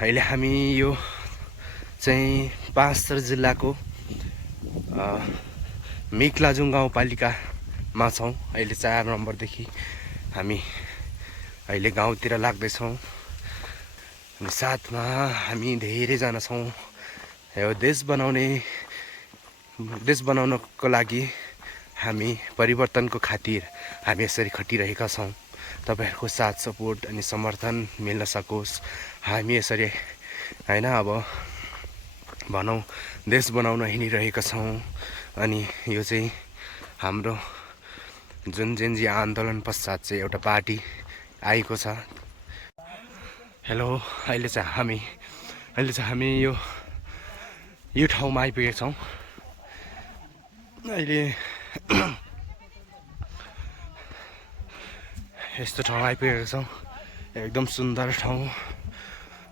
अहिले हामी यो चाहिँ पाँचथर जिल्लाको मेक्लाजुङ गाउँपालिकामा छौँ। अहिले 4 नम्बरदेखि हामी अहिले गाउँतिर लाग्दैछौँ अनि साथमा हामी धेरैजना छौँ। यो देश बनाउनको लागि हामी परिवर्तनको खातिर हामी यसरी खटिरहेका छौँ। तपाईहरुको साथ सपोर्ट अनि समर्थन मिल्न सकोस्। हामी यसरी हैन अब भनौँ देश बनाउन हिँडिरहेका छौँ। अनि यो चाहिँ हाम्रो जुन जेनजी आन्दोलन पश्चात चाहिँ एउटा पार्टी आएको छ। हेलो, अहिले चाहिँ हामी यो ठाउँमा आइपुगेका छौँ। अहिले यस्तो ठाउँ आइपुगेका छौँ। एकदम सुन्दर ठाउँ,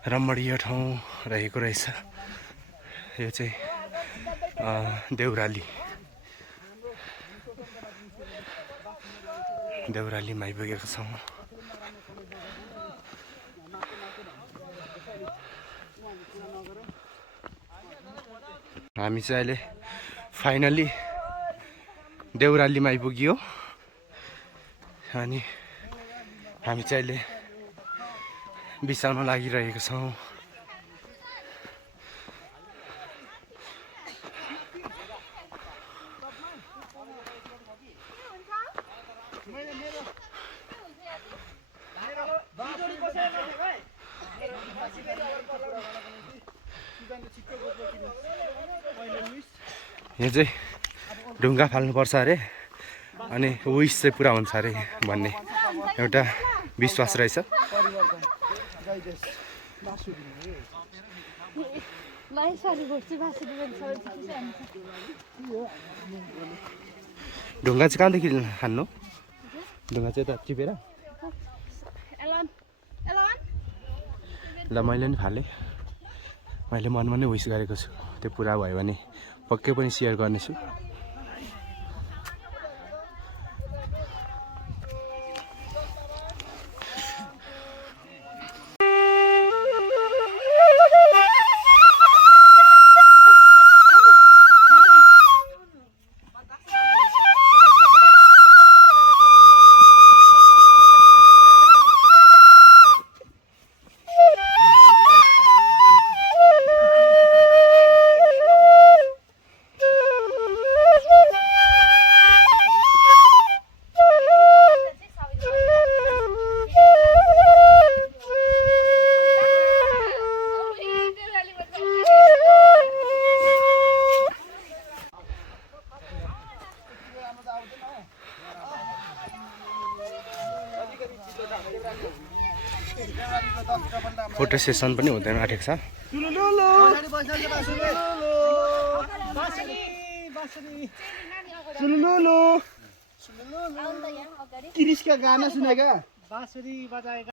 रमणीय ठाउँ रहेको रहेछ। यो चाहिँ देउरालीमा आइपुगेका छौँ। हामी चाहिँ अहिले फाइनली देउरालीमा आइपुग्यो अनि हामी चाहिँ अहिले बिसाउन लागिरहेका छौँ। यहाँ चाहिँ ढुङ्गा फाल्नुपर्छ अरे अनि विश चाहिँ पुरा हुन्छ अरे भन्ने एउटा विश्वास रहेछ। ढुङ्गा चाहिँ कहाँदेखि हान्नु? ढुङ्गा चाहिँ त टिपेर ल मैले नि फालेँ। मैले मनमा नै विश गरेको छु त्यो पुरा भयो भने पक्कै पनि सेयर गर्नेछु। फोटो सेसन पनि हुँदैन आँटेको छ। किरिसका गाना सुनेका बाँसुरी बजाएका